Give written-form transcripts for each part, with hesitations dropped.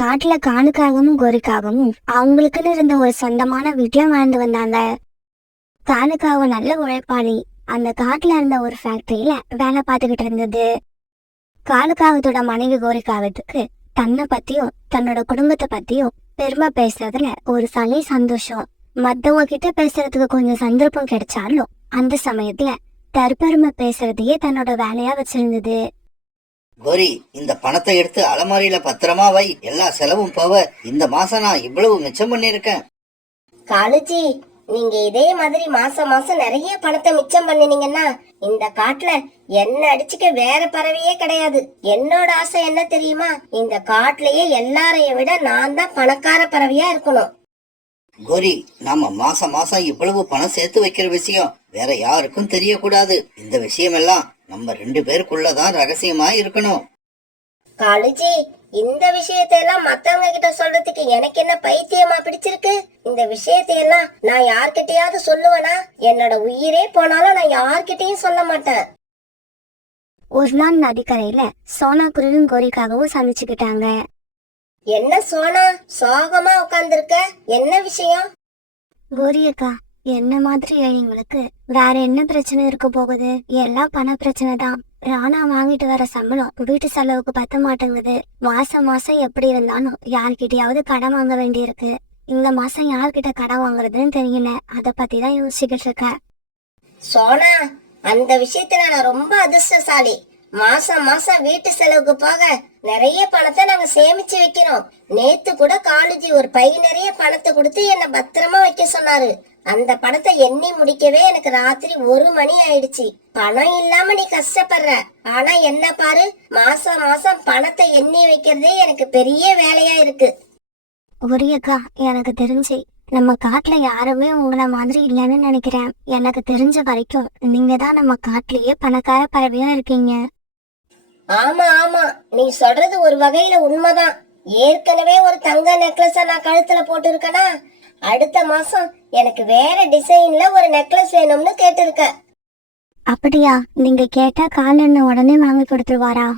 காட்டுல காணுக்காகவும் கோரிக்காகவும் அவங்களுக்குன்னு இருந்த ஒரு சொந்தமான வீட்டுல வாழ்ந்து வந்தாங்க. காணுக்காக நல்ல உழைப்பாளி. அந்த காட்டுல இருந்த ஒரு ஃபேக்டரியில வேலை பார்த்துக்கிட்டு இருந்தது. காலுக்காகத்தோட மனைவி கோரிக்காகத்துக்கு தன்னை பத்தியும் தன்னோட குடும்பத்தை பத்தியும் பெருமை பேசுறதுல ஒரு தனி சந்தோஷம். மத்தவங்க கிட்ட பேசுறதுக்கு கொஞ்சம் சந்தர்ப்பம் கிடைச்சாலும் அந்த சமயத்துல தற்பெருமை பேசுறதையே தன்னோட வேலையா வச்சிருந்தது. கோரி, இந்த பணத்தை எடுத்து அலமாரியில பத்திரமா வை. எல்லா செலவும் போவ இந்த மாசம் நான் இவ்வளவு மிச்சம் பண்ணிருக்கேன். காலுஜி, நீங்க இதே மாதிரி மாசம் மாசம் நிறைய பணத்தை மிச்சம் பண்ணினீங்கன்னா இந்த காட்டுல என்ன அடிச்சுக்க வேற பறவையே கிடையாது. என்னோட ஆசை என்ன தெரியுமா? இந்த காட்டுலயே எல்லாரையும் விட நான் தான் பணக்கார பறவையா இருக்கணும். கோரி, நாம மாசம் மாசம் இவ்வளவு பணம் சேர்த்து வைக்கிற விஷயம் வேற யாருக்கும் தெரியக்கூடாது. இந்த விஷயம் எல்லாம் நம்ம 2 பேருக்குள்ளதான் ரகசியமா இருக்கணும். காலுஜி, இந்த விஷயத்தையெல்லாம் மத்தவங்க கிட்ட சொல்றதுக்கு எனக்கு என்ன பைத்தியமா பிடிச்சிருக்கு? இந்த விஷயத்தையெல்லாம் நான் யார்கிட்டயாவது சொல்லுவேனா? என்னோட உயிரே போனாலும் நான் யார்கிட்டயும் சொல்ல மாட்டேன். ஒரு நாள் நதிக்கரையில சோனா குருவியும் கோரிக்காகவும் சந்திச்சுக்கிட்டாங்க. என்ன சோனா, சோகமா உட்கார்ந்துருக்க? என்ன விஷயம்? கோரியக்கா, என்ன மாதிரி ஏழைங்களுக்கு வேற என்ன பிரச்சனை இருக்க போகுது? எல்லாம் பண பிரச்சனை தான். ராணா வாங்கிட்டு வர சம்பளம் வீட்டு செலவுக்கு பத்த மாட்டேங்குது. மாசம் மாசம் எப்படி இருந்தாலும் யார்கிட்டயாவது கடன் வாங்க வேண்டியிருக்கு. இந்த மாசம் யார்கிட்ட கடன் வாங்குறதுன்னு தெரியல. அத பத்தி தான் யோசிச்சுக்கிட்டு இருக்கேன். சோனா, அந்த விஷயத்துல நான் ரொம்ப அதிர்ஷ்டசாலி. மாசம் மாசம் வீட்டு செலவுக்கு போக நிறைய பணத்தை நாங்க சேமிச்சு வைக்கிறோம். நேத்து கூட காலேஜி ஒரு பை நிறைய பணத்தை கொடுத்து என்ன பத்திரமா வைக்க சொன்னாரு. அந்த பணத்தை எண்ணி முடிக்கவே எனக்கு ராத்திரி 1 மணி ஆயிடுச்சு. பணம் இல்லாம நீ கஷ்டப்படுற, ஆனா என்ன பாரு, மாசம் மாசம் பணத்தை எண்ணி வைக்கிறதே எனக்கு பெரிய வேலையா இருக்கு. கோரியக்கா, எனக்கு தெரிஞ்சு நம்ம காட்டுல யாருமே உங்களை மாதிரி இல்லைன்னு நினைக்கிறேன். எனக்கு தெரிஞ்ச வரைக்கும் நீங்க தான் நம்ம காட்டுலயே பணக்கார பறவையா இருக்கீங்க. ஆமா ஆமா, நீ சொல்றது ஒரு வகையில உண்மைதான். ஏற்கனவே ஒரு தங்க நெக்லஸ் நான் கழுத்துல போட்டு இருக்கனா, அடுத்த மாசம் எனக்கு வேற டிசைன்ல ஒரு நெக்லஸ் வேணும்னு கேட்டிருக்க. அப்படியா? நீங்க கேட்டா காலண்ண உடனே வாங்கி கொடுத்துருவாரா?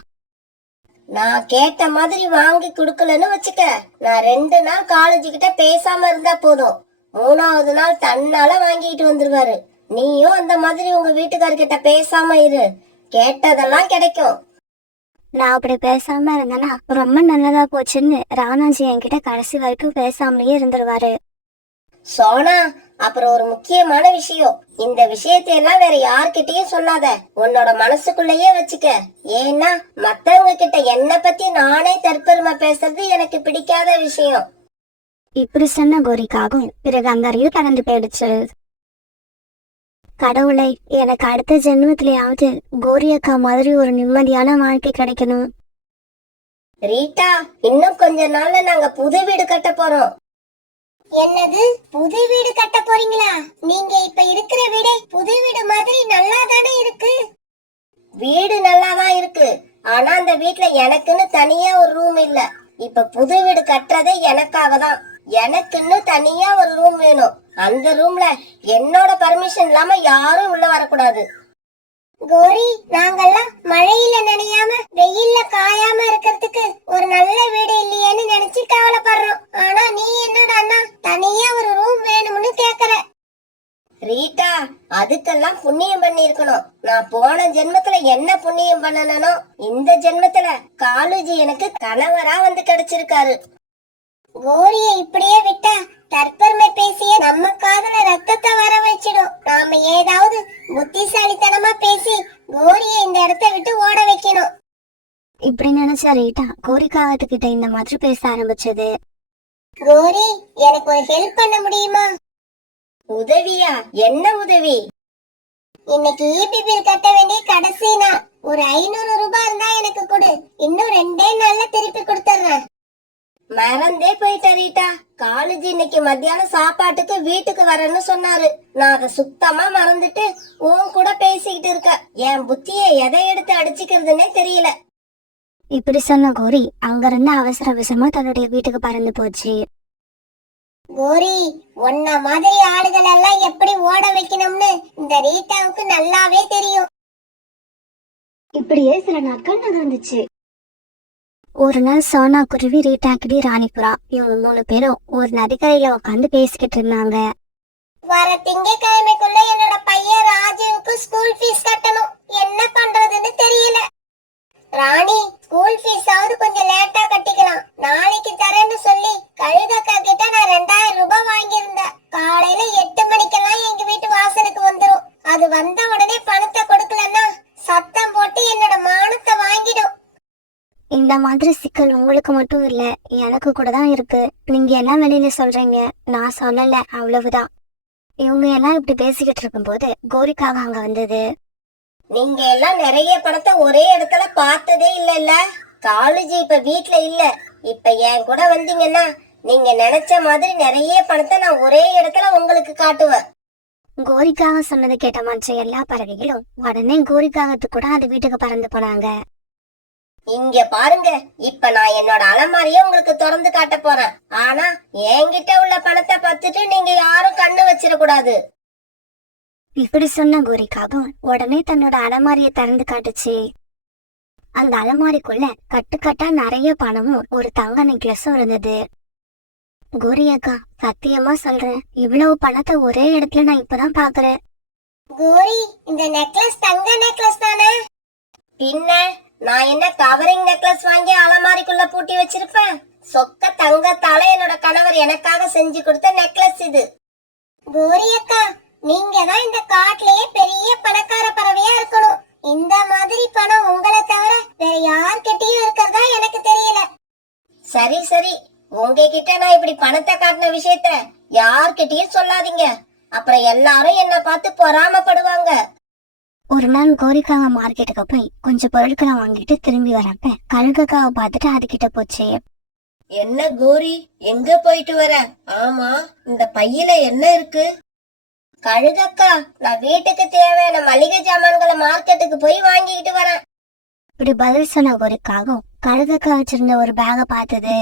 நான் கேட்ட மாதிரி வாங்கி குடுக்கலன்னு வச்சுக்க, நான் 2 நாள் காலேஜ் கிட்ட பேசாம இருந்தா போதும், 3ஆவது நாள் தன்னால வாங்கிட்டு வந்துருவாரு. நீயும் அந்த மாதிரி உங்க வீட்டுக்காரர்கிட்ட பேசாம இரு, கேட்டதெல்லாம் கிடைக்கும். நான் அப்படி பேசாம இருந்தேன்னா ரொம்ப நல்லதா போச்சுன்னு ராணாஜி என்கிட்ட கடைசி வரைக்கும் பேசாமலேயே இருந்துருவாரு. சோனா, அப்புறம் ஒரு முக்கியமான விஷயம். இந்த விஷயத்தையெல்லாம் வேற யார்கிட்டயும் சொல்லாத, உன்னோட மனசுக்குள்ளேயே வச்சுக்க. ஏன்னா மத்தவங்க கிட்ட என்ன பத்தி நானே தற்பெருமை பேசுறது எனக்கு பிடிக்காத விஷயம். இப்படி சொன்ன கோரிக்காகும் பிறகு அந்த அறிவு கடந்து போயிடுச்சு. கடவுளை, எனக்கு அடுத்த ஜென்மத்திலேயாவது கோரியக்கா மாதிரி ஒரு நிம்மதியான வாழ்க்கை கிடைக்கணும். ரீட்டா, இன்னும் கொஞ்ச நாள்ல நாங்க புது வீடு கட்ட போறோம். என்னது, புது வீடு கட்ட போறீங்களா? நீங்க இப்ப இருக்கிற வீடே புது வீடு மாதிரி நல்லா தானே இருக்கு. வீடு நல்லாதான் இருக்கு, ஆனா அந்த வீட்ல எனக்குன்னு தனியா ஒரு ரூம் இல்ல. இப்ப புது வீடு கட்டுறதே எனக்காக தான். எனக்குன்னு தனியா ஒரு ரூம் வேணும். அந்த ரூம்ல என்னோட பர்மிஷன் இல்லாம யாரும் உள்ள வரக்கூடாது. கோரி, நாங்கெல்லாம் மழையில நனையாம வெயில்ல காயாம இருக்கிறதுக்கு ஒரு நல்ல வீடு இல்லையேன்னு நினைச்சு கவலைப்படுறோம். ஆனா நீ என்னடா தனியா ஒரு ரூம் வேணும்னு கேக்குற. ரீட்டா, அதுக்கெல்லாம் புண்ணியம் பண்ணி இருக்கணும். நான் போன ஜென்மத்துல என்ன புண்ணியம் பண்ணனோ இந்த ஜென்மத்துல காலேஜி எனக்கு கணவரா வந்து கிடைச்சிருக்காரு. கோரிய இப்படியே விட்டா தற்பெருமை பேசிய நம்ம காதுல ரத்தத்தை வர வச்சிடும். நாம ஏதாவது புத்திசாலித்தனமா பேசி கோரிய இந்த இடத்தை விட்டு ஓட வைக்கணும். இப்படி நினைச்சா ரீட்டா கோரிக்காகத்துக்கிட்ட இந்த மாதிரி பேச ஆரம்பிச்சது. கோரி, எனக்கு ஒரு ஹெல்ப் பண்ண முடியுமா? உதவியா? என்ன உதவி? இன்னைக்கு ஈபி பில் கட்ட வேண்டிய கடைசி நாள். ஒரு 500 ரூபாய் இருந்தா எனக்கு கொடு, இன்னும் 2 நாள்ல திருப்பி கொடுத்துறேன். மறந்தே போயிட்ட ரீட்டா, காலேஜ் இன்னைக்கு மத்தியானம் சாப்பாட்டுக்கு வீட்டுக்கு வரேன்னு சொன்னாரு. நான் அதை சுத்தமா மறந்துட்டு உன் கூட பேசிக்கிட்டு இருக்க. என் புத்திய எதை எடுத்து அடிச்சுக்கிறதுனே தெரியல. இப்படி சொன்ன கோரி அங்கிருந்து அவசர அவசரமா தன்னுடைய வீட்டுக்கு பறந்து போச்சு. கோரி, உன்ன மாதிரி ஆளுகள் எல்லாம் எப்படி ஓட வைக்கணும்னு இந்த ரீட்டாவுக்கு நல்லாவே தெரியும். இப்படியே சில நாட்கள் நகர்ந்துச்சு. ஒரு நாள் சோனா குருவி, ரீட்டா கிளி, ராணிபுரா இவங்க 3 பேரும் ஒரு நதிக்கரையில உட்காந்து பேசிக்கிட்டு இருந்தாங்க. வர திங்கக்கிழமைக்குள்ள என்னோட பையன் ராஜுவுக்கு ஸ்கூல் ஃபீஸ் கட்டணும். என்ன பண்றதுன்னு தெரியல. ராணி, ஸ்கூல் ஃபீஸாவது கொஞ்சம் லேட்டா கட்டிக்கலாம். நாளைக்கு தரேன்னு சொல்லி கழுதக்கா கிட்ட நான் 2000 ரூபாய் வாங்கியிருந்தேன். காலையில 8 மணிக்கெல்லாம் எங்க வீட்டு வாசலுக்கு வந்துரும். அது வந்த உடனே பணத்தை கொடுக்கலன்னா சத்தம் போட்டு என்னோட மானத்தை வாங்கிடும். இந்த மாதிரி சிக்கல் உங்களுக்கு மட்டும் இல்ல, எனக்கு கூட தான் இருக்கு. நீங்க எல்லாம் வெளியில சொல்றீங்க, நான் சொல்லல, அவ்வளவுதான். இவங்க எல்லாம் இப்படி பேசிக்கிட்டு இருக்கும்போது கோரிக்காக அங்க வந்தது. நீங்க எல்லாம் நிறைய பணத்தை ஒரே இடத்துல பார்த்ததே இல்லல்ல. காலேஜ் இப்ப வீட்ல இல்ல. இப்ப என் கூட வந்தீங்கன்னா நீங்க நினைச்ச மாதிரி நிறைய பணத்தை நான் ஒரே இடத்துல உங்களுக்கு காட்டுவேன். கோரிக்காக சொன்னதை கேட்ட மற்ற எல்லா பறவைகளும் உடனே கோரிக்காகத்துக்கு கூட அது வீட்டுக்கு பறந்து போனாங்க. இங்க பாருங்க, இப்ப நான் என்னோட அலமாரிய உங்களுக்கு திறந்து காட்ட போறேன். ஆனா என்கிட்ட உள்ள பணத்தை பார்த்துட்டு நீங்க யாரும் கண்ணு வச்சிடக்கூடாது. இப்படி சொன்ன கோரிக்காகவும் உடனே தன்னோட அலமாரிய திறந்து காட்டுச்சு. அந்த அலமாரிக்குள்ள கட்டுக்கட்டா நிறைய பணமும் ஒரு தங்க நெக்லஸும் இருந்தது. கோரி அக்கா, சத்தியமா சொல்றேன், இவ்வளவு பணத்தை ஒரே இடத்துல நான் இப்பதான் பாக்குறேன். கோரி, இந்த நெக்லஸ் தங்க நெக்லஸ் தானே? பின்ன நான் என்ன கவரிங் நெக்லஸ் வாங்கி அலமாரிக்குள்ள பூட்டி வச்சிருப்பேன்? சொக்க தங்கத்தால என்னோட கணவர் எனக்காக செஞ்சு கொடுத்த நெக்லஸ் இது. கோரி அக்கா, நீங்க தான் இந்த காட்டுலயே பெரிய பணக்கார பறவையா இருக்கணும். இந்த மாதிரி பணம் உங்களை தவிர வேற யார்கிட்டயும் இருக்கிறதா எனக்கு தெரியல. சரி சரி, உங்ககிட்ட நான் இப்படி பணத்தை காட்டின விஷயத்த யார்கிட்டயும் சொல்லாதீங்க. அப்புறம் எல்லாரும் என்ன பார்த்து பொறாமப்படுவாங்க. ஒரு நாள் கோரிக்காக மார்க்கெட்டுக்கு போய் கொஞ்சம் பொருட்களை வாங்கிட்டு திரும்பி வரப்ப கழுகக்காவை பார்த்துட்டு அதுகிட்ட போச்சு. என்ன கோரி, எங்க போயிட்டு வர? ஆமா, இந்த பையில என்ன இருக்கு? கழுகக்கா, நான் வீட்டுக்கு தேவையான மளிகை ஜாமான்களை மார்க்கெட்டுக்கு போய் வாங்கிக்கிட்டு வரேன். இப்படி பதில் சொன்ன கோரிக்காகவும் கழுகக்கா வச்சிருந்த ஒரு பேக பார்த்தது.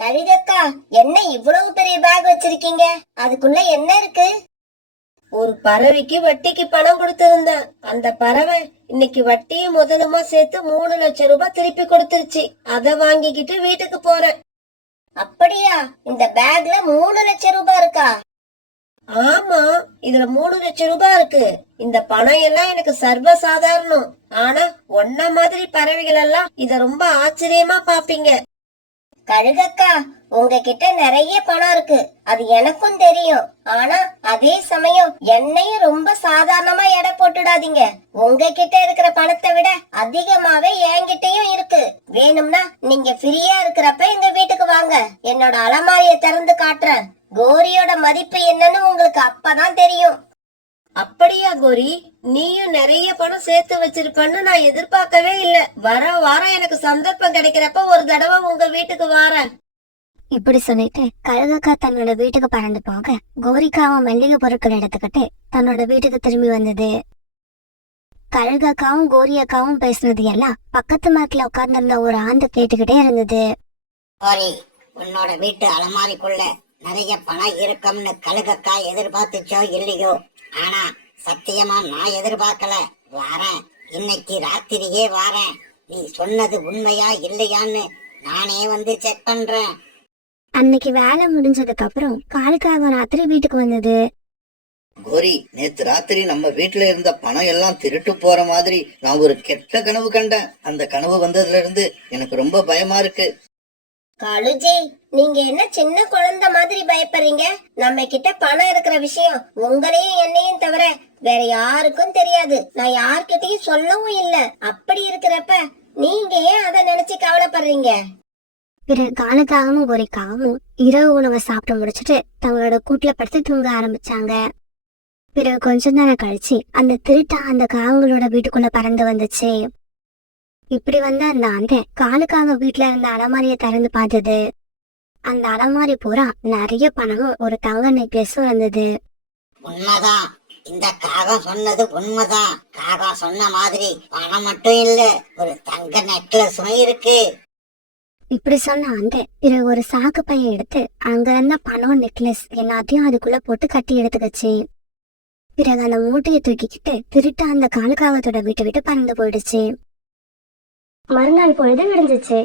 கழுகக்கா, என்ன இவ்வளவு பெரிய பேக் வச்சிருக்கீங்க? அதுக்குள்ள என்ன இருக்கு? ஒரு பறவைக்கு வட்டிக்கு பணம் கொடுத்திருந்தேன். அந்த பறவை இன்னைக்கு வட்டியும் முதலுமா சேர்த்து 3 லட்சம் ரூபாய் திருப்பி கொடுத்துருச்சு. அத வாங்கிக்கிட்டு வீட்டுக்கு போறேன். அப்படியா? இந்த பேக்ல 3 லட்சம் ரூபாய் இருக்கா? ஆமா, இதுல 3 லட்சம் ரூபாய் இருக்கு. இந்த பணம் எல்லாம் எனக்கு சர்வ சாதாரணம். ஆனா ஒன்ன மாதிரி பறவைகள் எல்லாம் இத ரொம்ப ஆச்சரியமா பாப்பீங்க. கழுகக்கா, உங்ககிட்ட நிறைய பணம் இருக்கு, அது எனக்கும் தெரியும். ஆனா அதே சமயம் என்னையும் ரொம்ப சாதாரணமா எடை போட்டுடாதீங்க. உங்ககிட்ட இருக்கிற பணத்தை விட அதிகமாவே என்கிட்டயும் இருக்கு. வேணும்னா நீங்க ஃப்ரீயா இருக்கிறப்ப எங்க வீட்டுக்கு வாங்க, என்னோட அலமாரிய திறந்து காட்டுறேன். கோரியோட மதிப்பு என்னன்னு உங்களுக்கு அப்பதான் தெரியும். அப்படியா கோரி, நீயும் நிறைய பணம் சேர்த்து வச்சிருப்பன்னு நான் எதிர்பார்க்கவே இல்ல. வர வாரம் எனக்கு சந்தர்ப்பம் கிடைக்கிறப்ப ஒரு தடவை உங்க வீட்டுக்கு வாரேன். இப்படி சொல்லிட்டு கழுகக்கா தன்னோட வீட்டுக்கு பறந்து போக கோரிக்காவும் மல்லிகை பொருட்கள் எடுத்துக்கிட்டு தன்னோட வீட்டுக்கு திரும்பி வந்தது. கழுகக்காவும் கோரியக்காவும் பேசுனது எல்லாம் பக்கத்து மரத்துல உட்கார்ந்திருந்த ஒரு ஆண்டு கேட்டுக்கிட்டே இருந்தது. கோரி, உன்னோட வீட்டு அலமாரிக்குள்ள நிறைய பணம் இருக்கும்னு கழுகக்கா எதிர்பார்த்துச்சோ இல்லையோ, ஆனா சத்தியமா நான் எதிர்பார்க்கல. வாரேன், இன்னைக்கு ராத்திரியே வாரேன். நீ சொன்னது உண்மையா இல்லையான்னு நானே வந்து செக் பண்றேன். அன்னைக்கு வேலை முடிஞ்சதுக்கு அப்புறம் காலுக்காக ராத்திரி வீட்டுக்கு வந்தது. கோரி, நேத்து ராத்திரி நம்ம வீட்டுல இருந்த பணம் எல்லாம் திருட்டு போற மாதிரி நான் ஒரு கெட்ட கனவு கண்டேன். அந்த கனவு வந்ததுல இருந்து எனக்கு ரொம்ப பயமா இருக்கு. காலுஜி, நீங்க என்ன சின்ன குழந்தை மாதிரி பயப்படுறீங்க? நம்ம கிட்ட பணம் இருக்கிற விஷயம் உங்களையும் என்னையும் தவிர வேற யாருக்கும் தெரியாது. நான் யார்கிட்டயும் சொல்லவும் இல்ல. அப்படி இருக்கிறப்ப நீங்க ஏன் அத நினைச்சு கவலைப்படுறீங்க? பிறகு காலுக்காகவும் கோரிக்காகவும் இரவு உணவை சாப்பிட்டு முடிச்சுட்டு தங்களோட கூட்டுல படுத்து தூங்க ஆரம்பிச்சாங்க. பிறகு கொஞ்ச நேரம் கழிச்சு அந்த திருட்டா அந்த காவங்களோட வீட்டுக்குள்ள பறந்து வந்துச்சு. இப்படி வந்த அந்த ஆந்தை காலுக்காக வீட்டுல இருந்த அலமாரிய திறந்து பார்த்தது. அந்த அலமாரி பூரா நிறைய பணமும் ஒரு தங்க நெக்லஸும் இருந்தது. உண்மைதான், இந்த காகம் சொன்னது உண்மைதான். காகம் சொன்ன மாதிரி பணம் மட்டும் இல்ல, ஒரு தங்க நெக்லஸும் இருக்கு. இப்படி சொன்ன ஆந்தை பிறகு ஒரு சாக்கு பையன் எடுத்து அங்க இருந்த பணம் நெக்லஸ் எல்லாத்தையும் அதுக்குள்ள போட்டு கட்டி எடுத்துக்கிச்சு. பிறகு அந்த மூட்டையை தூக்கிக்கிட்டு திருட்டு அந்த காலுக்காகத்தோட வீட்டை விட்டு பறந்து போயிடுச்சு. மறுநாள் பொழுது விடிஞ்சிச்சு.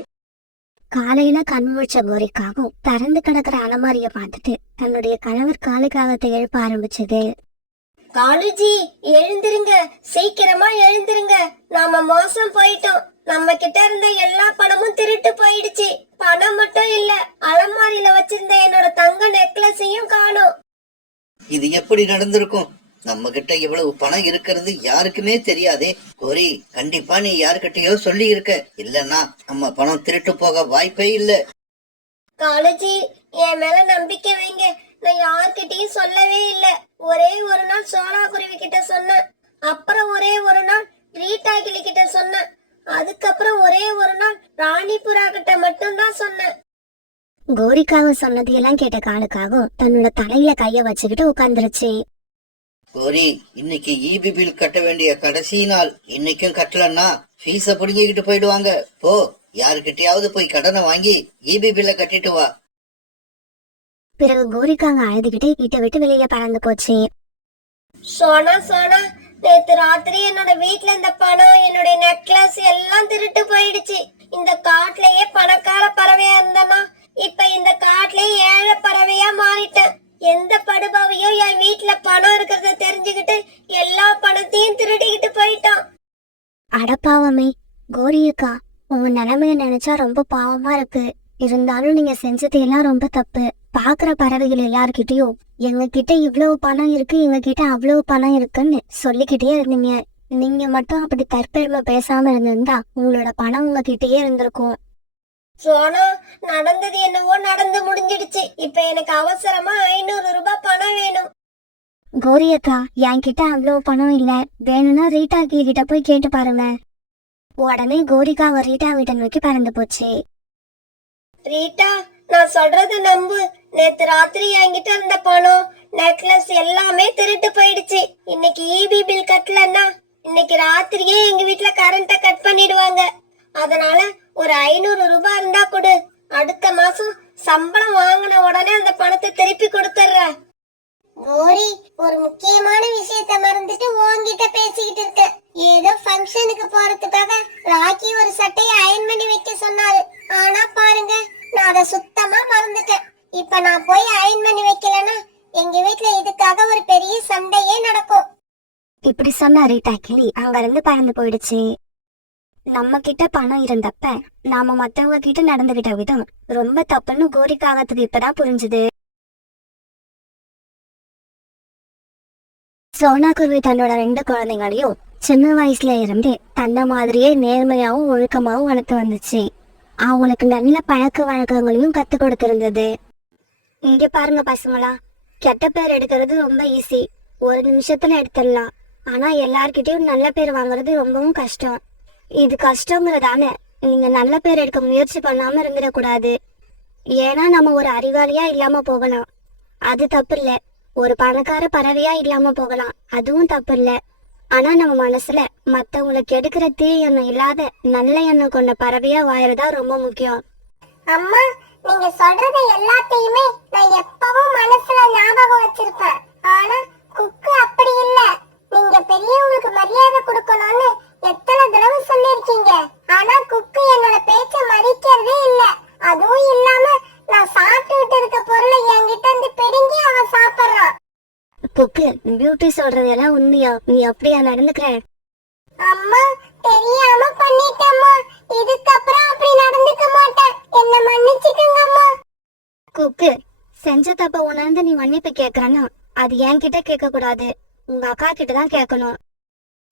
காலையில கண் முழிச்ச கோரிக்காவும் திறந்து கிடக்குற அலமாரிய பார்த்துட்டு தன்னுடைய கணவர் காலுக்காகத்தை எழுப்ப ஆரம்பிச்சது. காலுஜி எழுந்திருங்க, சீக்கிரமா எழுந்திருங்க. நாம மோசம் போயிட்டோம். நம்ம கிட்ட இருந்த எல்லா பணமும் திருட்டு போயிடுச்சு. பணம் மட்டும் இல்ல, அலமாரியில வச்சிருந்த என்னோட தங்க நெக்லஸையும் காணோம். இது எப்படி நடந்திருக்கும்? நம்ம கிட்ட இவ்வளவு பணம் இருக்கிறது யாருக்குமே தெரியாதே. கோரி, கண்டிப்பா நீ யாருக்கிட்டயோ சொல்லி இருக்க, இல்லன்னா நம்ம பணம் திருட்டு போக வாய்ப்பே இல்ல. காலுஜி, என் மேல நம்பிக்கை வைங்க. நான் யார்கிட்டயும் சொல்லவே இல்ல. ஒரே ஒரு நாள் சோனா குருவி கிட்ட சொன்னேன். அப்புறம் ஒரே ஒரு நாள் ரீட்டா கிளி கிட்ட சொன்னேன். அதுக்கப்புறம் ஒரே ஒரு நாள் ராணிபுரா கிட்ட மட்டும் தான் சொன்னேன். கோரிக்காக சொன்னதையெல்லாம் கேட்ட காலுக்காகவும் தன்னோட தலையில கைய வச்சுக்கிட்டு உட்கார்ந்துருச்சு. கோரி, இன்னைக்கு ஈபி பில் கட்ட வேண்டிய கடைசி நாள். இன்னைக்கும் கட்டலன்னா ஃபீஸ புடுங்கிக்கிட்டு போயிடுவாங்க. போ, யாருக்கிட்டயாவது போய் கடனை வாங்கி ஈபி பில்ல கட்டிட்டு வா. பிறகு கோரிக்காக அழுதுகிட்டே வீட்டை விட்டு வெளியில பறந்து போச்சு. சோனா சோனா, நேத்து ராத்திரி என்னோட வீட்ல இந்த பணம், என்னோட நெக்லஸ் எல்லாம் திருட்டு போயிடுச்சு. இந்த காட்டுலயே பணக்கார பறவையா இருந்தனா இப்ப இந்த காட்டுலயே ஏழை பறவையா மாறிட்டேன். எந்த படுபாவையோ என் வீட்ல பணம் இருக்கிறத தெரிஞ்சுக்கிட்டு எல்லா பணத்தையும் திருடிக்கிட்டு போயிட்டான். அடப்பாவமே கோரியக்கா, உங்க நிலைமைய நினைச்சா ரொம்ப பாவமா இருக்கு. இருந்தாலும் நீங்க செஞ்சது எல்லாம் ரொம்ப தப்பு. பாக்குற பறவைகள் எல்லார்கிட்டயும் எங்க கிட்ட இவ்வளவு பணம் இருக்கு, எங்க கிட்ட அவ்வளவு பணம் இருக்குன்னு சொல்லிக்கிட்டே இருந்தீங்க. நீங்க மட்டும் அப்படி தற்பெருமை பேசாம இருந்திருந்தா உங்களோட பணம் உங்ககிட்டயே இருந்திருக்கும். சோனா, நடந்தது என்னவோ நடந்து முடிஞ்சிடுச்சு. இப்ப எனக்கு அவசரமா 500 ரூபாய் பணம் வேணும். கோரியக்கா, என்கிட்ட அவ்வளவு பணம் இல்ல, வேணும்னா ரீட்டா கிட்ட போய் கேட்டு பாருங்க. உடனே கோரிக்கா ரீட்டா வீட்டை நோக்கி பறந்து போச்சு. ரீட்டா, நான் சொல்றத நம்பு. நேத்து ராத்திரி என்கிட்ட இருந்த பணம், நெக்லஸ் எல்லாமே திருட்டு போயிடுச்சு. இன்னைக்கு ஈபி பில் கட்டலன்னா இன்னைக்கு ராத்திரியே எங்க வீட்ல கரண்ட கட் பண்ணிடுவாங்க. அதனால ஒரு 500 ரூபாய் இருந்தா கொடு. அடுத்த மாசம் சம்பளம் வாங்கின உடனே அந்த பணத்தை திருப்பி கொடுத்துறேன். கோரி, ஒரு முக்கியமான விஷயத்த மறந்துட்டு உன்கிட்ட பேசிக்கிட்டு இருக்க. ஏதோ ஃபங்க்ஷனுக்கு போறதுக்காக ராக்கி ஒரு சட்டையை அயன் பண்ணி வைக்க சொன்னாரு. ஆனா பாருங்க, நான் அதை சுத்தமா மறந்துட்டேன். இப்ப நான் போய் அயன் பண்ணி வைக்கலன்னா எங்க வீட்ல இதுக்காக ஒரு பெரிய சண்டையே நடக்கும். இப்படி சொன்ன ரீட்டா கிளி அங்க இருந்து பறந்து போயிடுச்சு. நம்ம கிட்ட பணம் இருந்தப்ப நாம மத்தவங்க கிட்ட நடந்துகிட்ட விதம் ரொம்ப தப்புன்னு கோரிக்காகத்துக்கு இப்பதான் புரிஞ்சுது. சோனா குருவி தன்னோட 2 குழந்தைங்களையும் சின்ன வயசுல இருந்தே தன்ன மாதிரியே நேர்மையாவும் ஒழுக்கமாவும் வளர்த்து வந்துச்சு. அவங்களுக்கு நல்ல பழக்க வழக்கங்களையும் கத்து கொடுத்திருந்தது. இங்க பாருங்க பசங்களா, கெட்ட பேர் எடுக்கிறது ரொம்ப ஈஸி, ஒரு நிமிஷத்துல எடுத்துடலாம். ஆனா எல்லார்கிட்டயும் நல்ல பேர் வாங்குறது ரொம்பவும் கஷ்டம். இது கஷ்டங்கிறதால நீங்க நல்ல பேர் எடுக்க முயற்சி பண்ணாம இருந்துடக்கூடாது. ஏன்னா நம்ம ஒரு அறிவாளியா இல்லாம போகலாம், அது தப்பு இல்ல. ஒரு பணக்கார பறவையா இல்லாம போகலாம், அதுவும் தப்பு இல்ல. ஆனா நம்ம மனசுல மத்தவங்களுக்கு எடுக்கிற தீய எண்ணம் இல்லாத நல்ல எண்ணம் கொண்ட பறவையா வாழறதா ரொம்ப முக்கியம். அம்மா, நீங்க சொல்றது எல்லாத்தையுமே நான் எப்பவும் மனசுல ஞாபகம் வச்சிருப்பேன். ஆனா குக்கு அப்படி இல்ல. நீங்க பெரியவங்களுக்கு மரியாதை கொடுக்கணும்னு எத்தனை தடவை சொல்லிருக்கீங்க. ஆனா குக்கு என்னோட பேச்ச மதிக்கிறதே இல்ல. அதுவும் இல்லாம நான் சாப்பிட்டுட்டு இருக்க பொருளை என்கிட்ட இருந்து பிடுங்கி அவன் சாப்பிடுறான். குக்கு, பியூட்டி சொல்றதெல்லாம் உண்மையா? நீ அப்படியா நடந்துக்கிற? அம்மா, தெரியாம பண்ணிட்டேம்மா. இதுக்கப்புறம் அப்படி நடந்துக்க மாட்டேன். என்ன மன்னிச்சுக்கங்க அம்மா. குக்கு, செஞ்ச தப்ப உணர்ந்து நீ மன்னிப்பு கேக்குறனா அது என்கிட்ட கேட்க கூடாது, உங்க அக்கா கிட்ட தான் கேட்கணும்.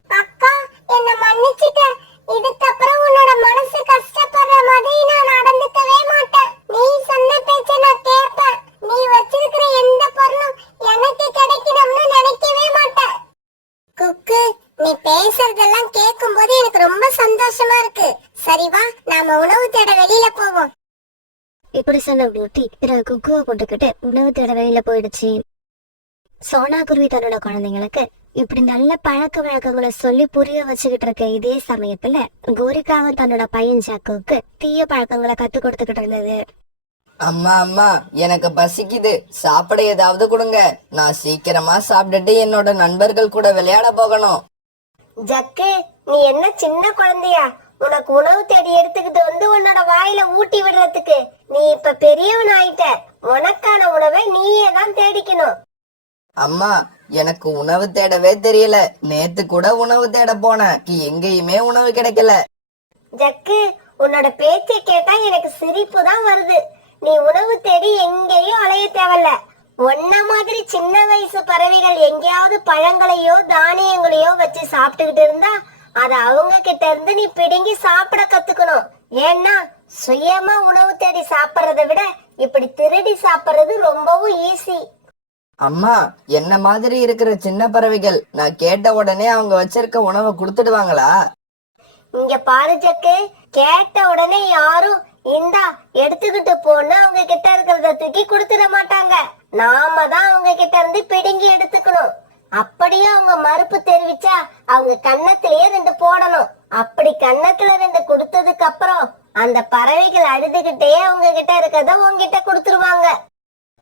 அக்கா, என்ன மன்னிச்சுக்க. இதுக்கப்புறம் உன்னோட மனசு கஷ்டப்படுற மாதிரி நான் நடந்துக்கவே மாட்டேன். நீ சொன்ன பேச்ச நான் கேட்பேன். நீ வச்சிருக்கிற எந்த பொருளும் எனக்கு கிடைக்கணும்னு நினைக்கவே மாட்டேன். குக்கு, நீ பேசுறதெல்லாம் கேட்கும்போது எனக்கு ரொம்ப சந்தோஷமா இருக்கு. சரி வா, நாம உணவு தேட வெளியில போவோம். இப்படி சொன்ன பியூட்டி பிறகு குக்குவை போட்டுக்கிட்டு உணவு தேட வெளியில போயிடுச்சு. சோனா குருவி தன்னோட குழந்தைங்களுக்கு இப்படி நல்ல பழக்க வழக்கங்களை சொல்லி புரிய வச்சுக்கிட்டு இருக்க இதே சமயத்துல கோரிக்காவும் தன்னோட பையன் ஜாக்குவுக்கு தீய பழக்கங்களை கத்து கொடுத்துக்கிட்டு இருந்தது. அம்மா அம்மா, எனக்கு பசிக்குது, சாப்பிட ஏதாவது கொடுங்க. நான் சீக்கிரமா சாப்பிட்டுட்டு என்னோட நண்பர்கள் கூட விளையாட போகணும். ஜக்கு, நீ என்ன சின்ன குழந்தையா? உனக்கு உணவு தேடி எடுத்துக்கிட்டு வந்து உன்னோட வாயில ஊட்டி விடுறதுக்கு. நீ இப்ப பெரியவன் ஆயிட்ட. உனக்கான உணவை நீயே தான் தேடிக்கணும். அம்மா, எனக்கு உணவு தேடவே தெரியல. நேத்து கூட உணவு தேட போனேன், எங்கேயுமே உணவு கிடைக்கல. ஜக்கு, உன்னோட பேச்சை கேட்டா எனக்கு சிரிப்பு தான் வருது. நீ உணவு தேடி எங்கேயும் அலைய தேவையில்ல. ஒன்ன மாதிரி சின்ன வயசு பறவைகள் எங்கேயாவது பழங்களையோ தானியங்களையோ வச்சு சாப்பிட்டுக்கிட்டு இருந்தா அத அவங்க கிட்ட இருந்து நீ பிடுங்கி சாப்பிட கத்துக்கணும். ஏன்னா சுயமா உணவு தேடி சாப்பிடுறதை விட இப்படி திருடி சாப்பிடுறது ரொம்பவும் ஈஸி. அம்மா, என்ன மாதிரி இருக்கிற சின்ன பறவைகள் நான் கேட்ட உடனே அவங்க வச்சிருக்க உணவை கொடுத்துடுவாங்களா? இங்க பாரு ஜக்கு, கேட்ட உடனே யாரும் இந்தா எடுத்துக்கிட்டு போன்னு அவங்க கிட்ட இருக்கிறத தூக்கி கொடுத்துட மாட்டாங்க. நாம தான் அவங்க கிட்ட இருந்து பிடுங்கி எடுத்துக்கணும். அப்படியே அவங்க மறுப்பு தெரிவிச்சா அவங்க கன்னத்திலேயே 2 போடணும். அப்படி கன்னத்துல 2 கொடுத்ததுக்கு அப்புறம் அந்த பறவைகள் அழுதுகிட்டே அவங்க கிட்ட இருக்கிறத உங்ககிட்ட கொடுத்துருவாங்க.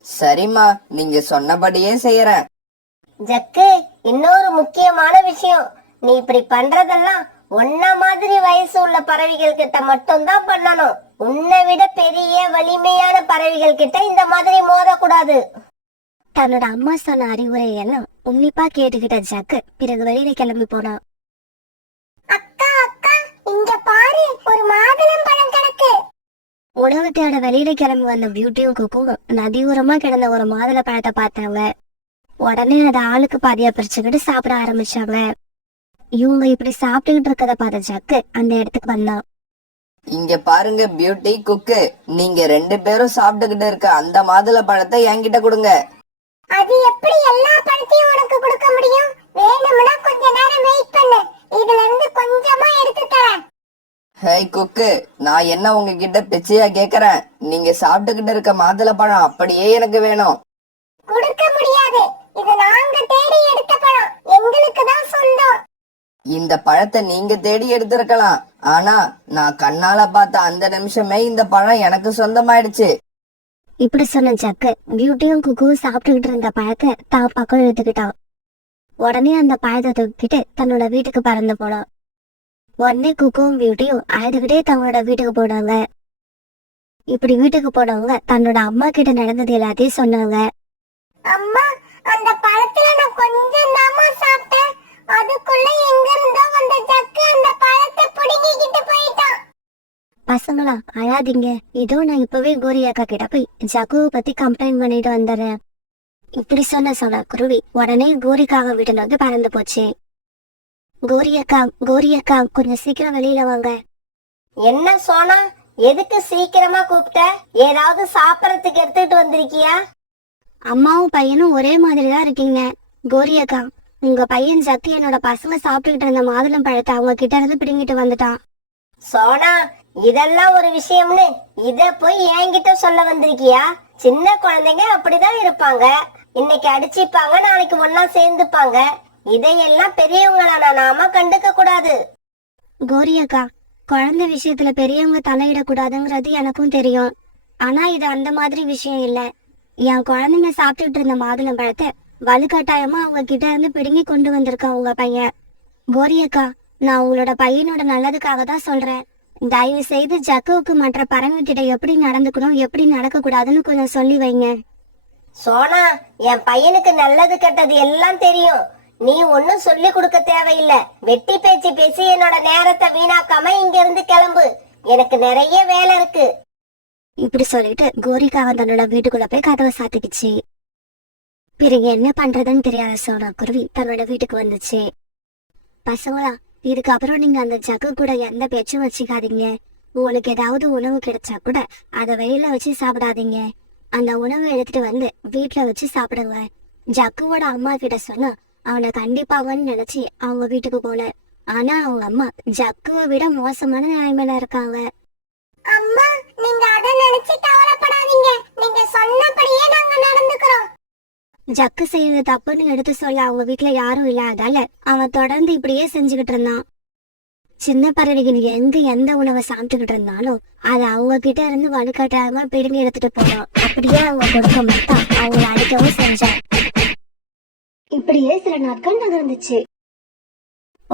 சரிம்மா, நீங்க சொன்னபடியே செய்யறேன். ஜக்கு, இன்னொரு முக்கியமான விஷயம், நீ இப்படி பண்றதெல்லாம் உன்ன மாதிரி வயசு உள்ள பறவைகள் கிட்ட மட்டும்தான் பண்ணணும். உன்னை விட பெரிய வலிமையான பறவைகள் கிட்ட இந்த மாதிரி மோதக்கூடாது. தன்னோட அம்மா சொன்ன அறிவுரை எல்லாம் உன்னிப்பா கேட்டுக்கிட்ட ஜக்கு பிறகு வெளியில கிளம்பி போனான். அக்கா அக்கா, இங்க பாரு, ஒரு மாதுளம் பழம் கிடக்கு. உணவு தேட வெளியில கிளம்பி வந்த பியூட்டியும் குக்கும் நதியோரமா கிடந்த ஒரு மாதுளை பழத்தை பார்த்தாங்க. உடனே அதை ஆளுக்கு பாதியா பிரிச்சுக்கிட்டு சாப்பிட ஆரம்பிச்சாங்க. இவங்க இப்படி சாப்பிட்டுக்கிட்டு இருக்கத பார்த்த ஜக்கு அந்த இடத்துக்கு வந்தான். இங்க பாருங்க பியூட்டி, குக்கு, நீங்க 2 பேரும் சாப்பிட்டுக்கிட்டு இருக்க அந்த மாதுளை பழத்தை என்கிட்ட கொடுங்க. அது எப்படி எல்லா பழத்தையும் உனக்கு கொடுக்க முடியும்? வேணும்னா கொஞ்ச நேரம் வெயிட் பண்ணு, இதுல இருந்து கொஞ்சமா எடுத்து தரேன். ஹேய் குக்கு, நான் என்ன உங்ககிட்ட பிச்சையா கேக்குறேன்? நீங்க சாப்பிட்டுக்கிட்டு இருக்க மாதுளை பழம் அப்படியே எனக்கு வேணும். கொடுக்க முடியாது, இது நாங்க தேடி எடுத்த பழம், எங்களுக்கு தான் சொந்தம். இந்த பழத்தை நீங்க தேடி எடுத்திருக்கலாம், ஆனா நான் கண்ணால பார்த்த அந்த நிமிஷமே இந்த பழம் எனக்கு சொந்தமாயிடுச்சு. இப்படி சொன்ன ஜக்கு பியூட்டியும் குக்கும் சாப்பிட்டுக்கிட்டு இருந்த பழத்தை தான் பக்கம் இழுத்துக்கிட்டான். உடனே அந்த பழத்தை தூக்கிட்டு தன்னோட வீட்டுக்கு பறந்து போனான். உடனே குக்கும் பியூட்டியும் அழுதுகிட்டே தங்களோட வீட்டுக்கு போனாங்க. இப்படி வீட்டுக்கு போனவங்க தன்னோட அம்மா கிட்ட நடந்தது எல்லாத்தையும் சொன்னாங்க. அம்மா, அந்த பழத்துல நான் கொஞ்சம் தாமா சாப்பிட்டேன், அதுக்குள்ள எங்க இருந்தோ வந்த ஜக்கு அந்த பழத்தை புடுங்கிக்கிட்டு போயிட்டான். பசங்களா அழாதீங்க, இதோ நான் இப்பவே கோரி அக்கா கிட்ட போய் ஜக்குவை பத்தி கம்ப்ளைண்ட் பண்ணிட்டு வந்துடுறேன். இப்படி சொன்ன குருவி உடனே கோரிக்காக வீட்டுல வந்து பறந்து போச்சு. கோரி அக்கா கொஞ்சம் சீக்கிரம் வெளியில வாங்க. என்ன சோனா, எதுக்கு சீக்கிரமா கூப்பிட்ட? ஏதாவது சாப்பிடறதுக்கு எடுத்துட்டு வந்திருக்கியா? அம்மாவும் பையனும் ஒரே மாதிரி தான் இருக்கீங்க. கோரி அக்கா, உங்க பையன் ஜக்கு என்னோட பசங்க சாப்பிட்டுக்கிட்டு இருந்த மாதுளம் பழத்தை அவங்க கிட்ட இருந்து பிடுங்கிட்டு வந்துட்டான். சோனா, இதெல்லாம் ஒரு விஷயம்னு இத போய் என்கிட்ட சொல்ல வந்திருக்கியா? சின்ன குழந்தைங்க அப்படிதான் இருப்பாங்க. இன்னைக்கு அடிச்சுப்பாங்க, நாளைக்கு ஒன்னா சேர்ந்துப்பாங்க. இதையெல்லாம் பெரியவங்களான நாம கண்டுக்க கூடாது. கோரி அக்கா, குழந்தை விஷயத்துல பெரியவங்க தலையிடக்கூடாதுங்கிறது எனக்கும் தெரியும். ஆனா இது அந்த மாதிரி விஷயம் இல்ல. என் குழந்தைங்க சாப்பிட்டுட்டு இருந்த மாதுளம் பழத்தை வலுக்கட்டாயமா அவங்க கிட்ட இருந்து பிடுங்கி கொண்டு வந்திருக்கான் உங்க பையன். கோரி அக்கா, நான் உங்களோட பையனோட நல்லதுக்காக தான் சொல்றேன். தயவு செய்து ஜக்குவுக்கு மற்ற பறவைங்க கிட்ட எப்படி நடந்துக்கணும், எப்படி நடக்க கூடாதுன்னு கொஞ்சம் சொல்லி வைங்க. சோனா, என் பையனுக்கு நல்லது கெட்டது எல்லாம் தெரியும். நீ ஒன்னும் சொல்லி கொடுக்க தேவையில்லை. வெட்டி பேச்சு பேசி என்னோட நேரத்தை வீணாக்காம இங்க இருந்து கிளம்பு. எனக்கு நிறைய வேலை இருக்கு. இப்படி சொல்லிட்டு கோரிக்காவை தன்னோட வீட்டுக்குள்ள போய் கதவை சாத்திக்கிச்சு. பிறகு என்ன பண்றதுன்னு தெரியாத சோனா குருவி தன்னோட வீட்டுக்கு வந்துச்சு. பசங்களா, இதுக்கப்புறம் நீங்க அந்த ஜக்கு கூட எந்த பேச்சும் வச்சுக்காதீங்க. உங்களுக்கு ஏதாவது உணவு கிடைச்சா கூட அதை வெளியில வச்சு சாப்பிடாதீங்க. அந்த உணவை எடுத்துட்டு வந்து வீட்டுல வச்சு சாப்பிடுங்க. ஜக்குவோட அம்மா கிட்ட சொன்னா அவனை கண்டிப்பாங்கன்னு நினைச்சு அவங்க வீட்டுக்கு போன. ஆனா அவங்க அம்மா ஜக்குவை விட மோசமான நிலைமையில இருக்காங்க. அம்மா, நீங்க அத நினைச்சு கவலைப்படாதீங்க. நீங்க சொன்னபடியே நாங்க நடந்துக்கிறோம். ஜக்கு செய்யறது தப்புன்னு எடுத்து சொல்ல அவங்க வீட்டுல யாரும் இல்லாதால அவன் தொடர்ந்து இப்படியே செஞ்சுக்கிட்டு இருந்தான். சின்ன பறவைகள் எங்க எந்த உணவை சாப்பிட்டுக்கிட்டு இருந்தாலும் அதை அவங்க கிட்ட இருந்து வலுக்கட்டாயமா பிடுங்கி எடுத்துட்டு போனோம். அப்படியே அவங்க கொடுக்க மட்டும் அவங்களை அடிக்கவும் செஞ்சான். இப்படியே சில நாட்கள் நகர்ந்துச்சு.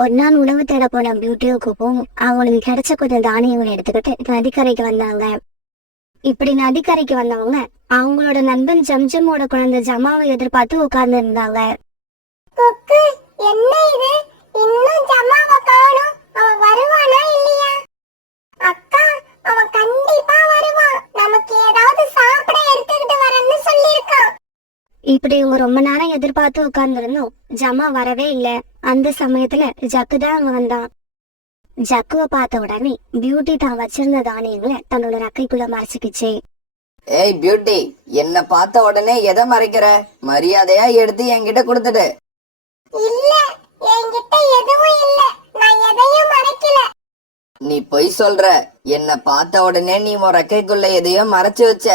ஒரு நாள் உணவு தேட போன பியூட்டியும் அவங்களுக்கு கிடைச்ச கொஞ்சம் தானியங்களை எடுத்துக்கிட்டு நதிக்கரைக்கு வந்தாங்க. இப்படி நதிக்கரைக்கு வந்தவங்க அவங்களோட நண்பன் ஜம்ஜமோட குழந்தை ஜமாவை எதிர்பார்த்து உட்கார்ந்து இருந்தாங்க. குக்கு, என்ன இது? இன்னும் ஜமாவ காணோம். அவன் வருவானா இல்லையா? அக்கா, அவன் கண்டிப்பா வருவான். நமக்கு ஏதாவது சாப்பிட எடுத்துக்கிட்டு வரேன்னு சொல்லியிருக்கான். இப்படி இவங்க ரொம்ப நேரம் எதிர்பார்த்து உட்கார்ந்துருந்தோம். ஜமா வரவே இல்ல. அந்த சமயத்துல ஜக்கு தான் அங்க வந்தான். ஜக்குவை பார்த்த உடனே பியூட்டி தான் வச்சிருந்த தானியங்களை தன்னோட ரக்கைக்குள்ள மறைச்சுக்கிச்சு. ஏய் பியூட்டி, என்ன பார்த்த உடனே எதை மறைக்கிற? மரியாதையா எடுத்து என்கிட்ட கொடுத்துடு. இல்ல, என்கிட்ட எதுவும் இல்ல. நான் எதையும் மறைக்கல. நீ பொய் சொல்ற. என்ன பார்த்த உடனே நீ உன் ரெக்கைக்குள்ள எதையோ மறைச்சு வச்ச.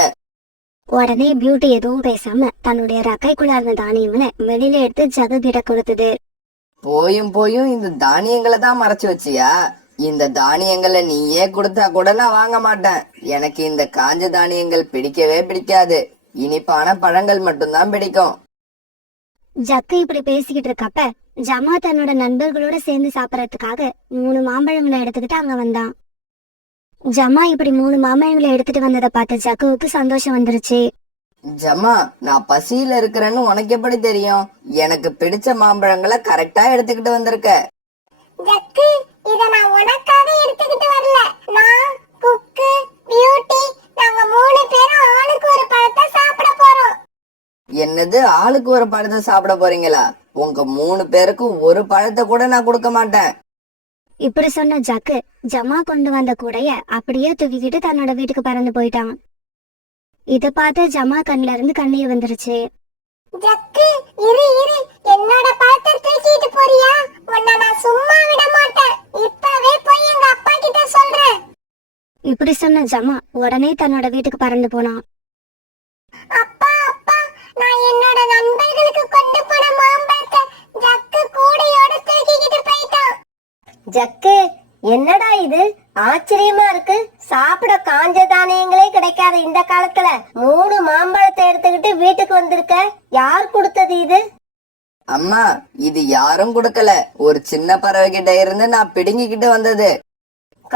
உடனே பியூட்டி எதுவும் பேசாம தன்னுடைய ரக்கைக்குள்ள இருந்த தானியங்களை வெளியில எடுத்து ஜக்கு கிட்ட கொடுத்தது. போயும் இந்த தானியங்களை தான் மறைச்சு வச்சியா? இந்த தானியங்களை நீயே கொடுத்தா கூட நான் வாங்க மாட்டேன். எனக்கு இந்த காஞ்ச தானியங்கள் பிடிக்கவே பிடிக்காது. இனிப்பான பழங்கள் மட்டும்தான் பிடிக்கும். ஜக்கு இப்படி பேசிக்கிட்டு இருக்கப்ப ஜமா தன்னோட நண்பர்களோட சேர்ந்து சாப்பிடறதுக்காக 3 மாம்பழங்களை எடுத்துக்கிட்டு அங்க வந்தான். ஜமா இப்படி 3 மாம்பழங்களை எடுத்துட்டு வந்ததை பார்த்த ஜக்குவுக்கு சந்தோஷம் வந்துருச்சு. ஜமா, நான் பசியில இருக்கிறேன்னு உனக்கு எப்படி தெரியும்? எனக்கு பிடிச்ச மாம்பழங்களை கரெக்டா எடுத்துக்கிட்டு வந்திருக்க. ஜக்கு, இத நான் உனக்காக எடுத்துக்கிட்டு வரல. நான், குக்கு, பியூட்டி, நாங்க 3 பேரும் ஆளுக்கு ஒரு பழத்தை சாப்பிட போறோம். என்னது, ஆளுக்கு ஒரு பழத்தை சாப்பிட போறீங்களா? உங்க 3 பேருக்கும் ஒரு பழத்தை கூட நான் கொடுக்க மாட்டேன். இப்படி சொன்ன ஜக்கு ஜமா கொண்டு வந்த கூடைய அப்படியே தூக்கிக்கிட்டு தன்னோட வீட்டுக்கு பறந்து போயிட்டான். இத பார்த்து ஜமா கண்ணுல இருந்து கண்ணீர் வந்துருச்சு. ஜக்கு, இரு, என்னோட பழத்தை தூக்கிட்டு போறியா? உன்னை நான் சும்மா விட மாட்டேன். இப்பவே போய் எங்க அப்பா கிட்ட சொல்றேன். இப்படி சொன்ன ஜமா உடனே தன்னோட வீட்டுக்கு பறந்து போனான். அப்பா, நான் என்னோட நண்பர்களுக்கு கொண்டு போன மாம்பழத்தை ஜக்கு கூடையோட தூக்கிக்கிட்டு போயிட்டான். ஜக்கு, என்னடா இது? ஆச்சரியமா இருக்கு. சாப்பிட காஞ்ச தானியங்களே கிடைக்காத இந்த காலத்துல 3 மாம்பழத்தை எடுத்துக்கிட்டு வீட்டுக்கு வந்திருக்க. யார் கொடுத்தது இது? அம்மா, இது யாரும் கொடுக்கல. ஒரு சின்ன பறவை கிட்ட இருந்து நான் பிடுங்கிக்கிட்டு வந்தது.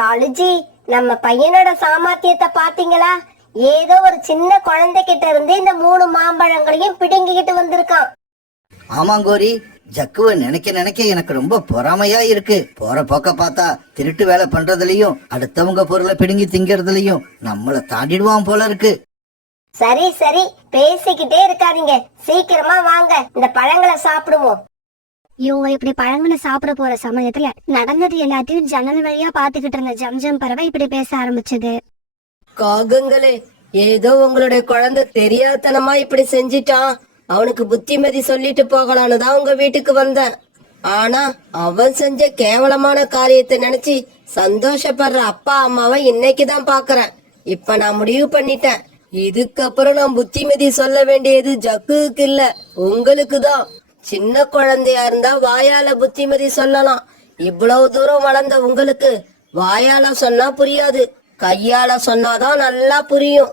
காலுஜி, நம்ம பையனோட சாமர்த்தியத்தை பாத்தீங்களா? ஏதோ ஒரு சின்ன குழந்தை கிட்ட இருந்து இந்த 3 மாம்பழங்களையும் பிடுங்கிக்கிட்டு வந்திருக்கான். ஆமாங்கோரி, ஜக்குவை நினைக்க எனக்கு ரொம்ப பொறாமையா இருக்கு. போற போக்க பார்த்தா திருட்டு வேலை பண்றதுலயும் அடுத்தவங்க பொருளை பிடுங்கி திங்கறதுலயும் நம்மள தாண்டிடுவான் போல இருக்கு. சரி, பேசிக்கிட்டே இருக்காதீங்க. சீக்கிரமா வாங்க, இந்த பழங்களை சாப்பிடுவோம். இவங்க இப்படி பழங்களை சாப்பிட போற சமயத்துல நடந்தது எல்லாத்தையும் ஜன்னல் வழியா பாத்துக்கிட்டு இருந்த ஜம்ஜம் பறவை இப்படி பேச ஆரம்பிச்சது. காகங்களே, ஏதோ உங்களுடைய குழந்தை தெரியாதனமா இப்படி செஞ்சிட்டான். அவனுக்கு புத்திமதி சொல்லிட்டு போகலான்னு தான் உங்க வீட்டுக்கு வந்தேன். ஆனா அவன் செஞ்ச கேவலமான காரியத்தை நினைச்சு சந்தோஷப்படுற அப்பா அம்மாவை இன்னைக்குதான் பாக்குறேன். இப்ப நான் முடிவு பண்ணிட்டேன். இதுக்கப்புறம் நான் புத்திமதி சொல்ல வேண்டியது ஜக்குவுக்கு இல்ல, உங்களுக்கு தான். சின்ன குழந்தையா இருந்தா வாயால புத்திமதி சொல்லலாம். இவ்வளவு தூரம் வளர்ந்த உங்களுக்கு வாயால சொன்னா புரியாது, கையால சொன்னாதான் நல்லா புரியும்.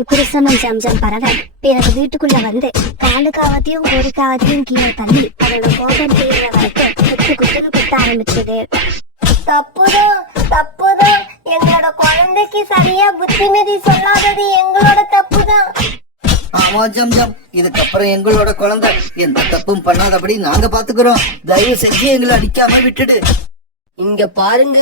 இப்படி சொன்ன ஜம்ஜம் பறவை பிறகு வீட்டுக்குள்ள வந்து காலுக்காவத்தையும் கோரிக்காவத்தையும் கீழே தள்ளி அதோட கோபம் தீர்ற வரைக்கும் குத்துன்னு குத்த ஆரம்பிச்சது. தப்புதான். எங்களோட குழந்தைக்கு சரியா புத்திமதி சொல்லாதது எங்களோட தப்புதான். ஆமா ஜம்ஜம், இதுக்கப்புறம் எங்களோட குழந்தை எந்த தப்பும் பண்ணாதபடி நாங்க பாத்துக்கிறோம். தயவு செஞ்சு எங்களை அடிக்காம விட்டுடு. இங்க பாருங்க,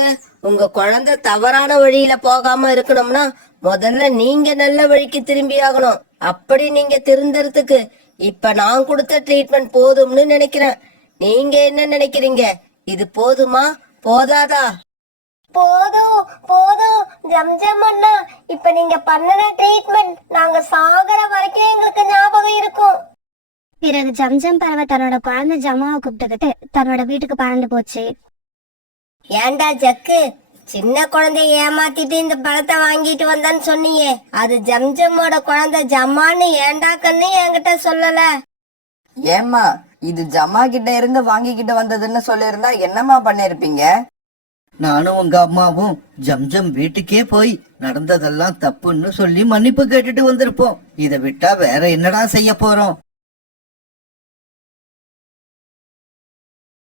உங்க குழந்தை தவறான வழியில போகாம இருக்கணும்னா முதல்ல நீங்க நல்ல வழிக்கு திரும்பி ஆகணும். அப்படி நீங்க திருந்தறதுக்கு இப்ப நான் கொடுத்த ட்ரீட்மெண்ட் போதும்னு நினைக்கிறேன். நீங்க என்ன நினைக்கிறீங்க? இது போதுமா போதாதா? போதும் ஜம்ஜம் அண்ணா. இப்ப நீங்க பண்ணன ட்ரீட்மெண்ட் நாங்க சாகர வரைக்கும் எங்களுக்கு ஞாபகம் இருக்கும். பிறகு ஜம்ஜம் பறவை தன்னோட குழந்தை ஜமாவை கூப்பிட்டுக்கிட்டு தன்னோட வீட்டுக்கு பறந்து போச்சு. ஏண்டா ஜக்கு, சின்ன குழந்தைய ஏமாத்திட்டு இந்த பழத்தை வாங்கிட்டு வந்தான்னு சொன்னியே, அது ஜம்ஜம்மோட குழந்தை ஜமான்னு ஏண்டா கண்ணு என்கிட்ட சொல்லல? ஏம்மா, இது ஜமா கிட்ட இருந்து வாங்கிக்கிட்டு வந்ததுன்னு சொல்லிருந்தா என்னம்மா பண்ணிருப்பீங்க? நானும் உங்க அம்மாவும் ஜம்ஜம் வீட்டுக்கே போய் நடந்ததெல்லாம் தப்புன்னு சொல்லி மன்னிப்பு கேட்டுட்டு வந்திருப்போம். இதை விட்டா வேற என்னடா செய்ய போறோம்?